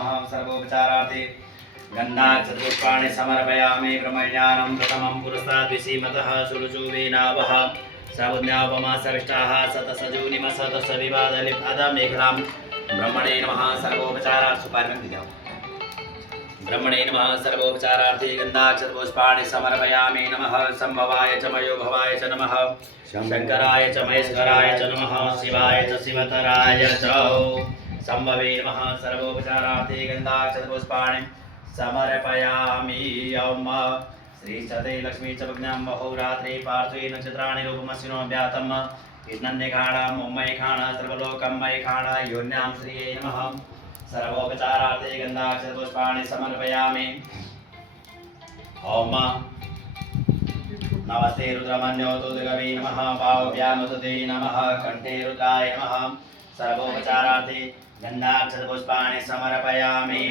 नमः सर्वोपचारार्थे गन्धाक्षतपुष्पाणि समर्पयामि ब्रह्मज्ञानं प्रथमं पुरस्ताद् विसीमतः सुरुचुवेनावः सावज्ञापमा सविष्टाः सतसजूनिम सतसविवादलिपादमेघलां ब्रह्मणे नमः सर्वोपचारार्थ सुपार्यं दिद्याम ब्रह्मणे नमः सर्वोपचारार्थे गन्धाक्षतपुष्पाणि समर्पयामि नमः संभवाय च मयो भवाय च नमः शंकराय च महेश्वराय च नमः शिवाय च शिवतराय च संभवे नमः सर्वोपचारार्थे गन्धाक्षतपुष्पाणि समर्पयामि ओम श्री सते लक्ष्मी च भग्नां बहुरात्रि पार्श्वे नक्षत्राणि रूपमस्विनो व्यातम् कृष्णन्यखाणां मुम्मयखाणा सर्वलोकमयखाणा योन्यां श्रिये नमः सर्वोपचारार्थे गन्धाक्षतपुष्पाणि समर्पयामि ओम नमस्ते रुद्रमन्योतुद्गवे नमः पावव्यानुतते नमः कंठे रुद्राय नमः सर्वोपचारार्थे गन्धाक्षतपुष्पाणि समर्पयामि।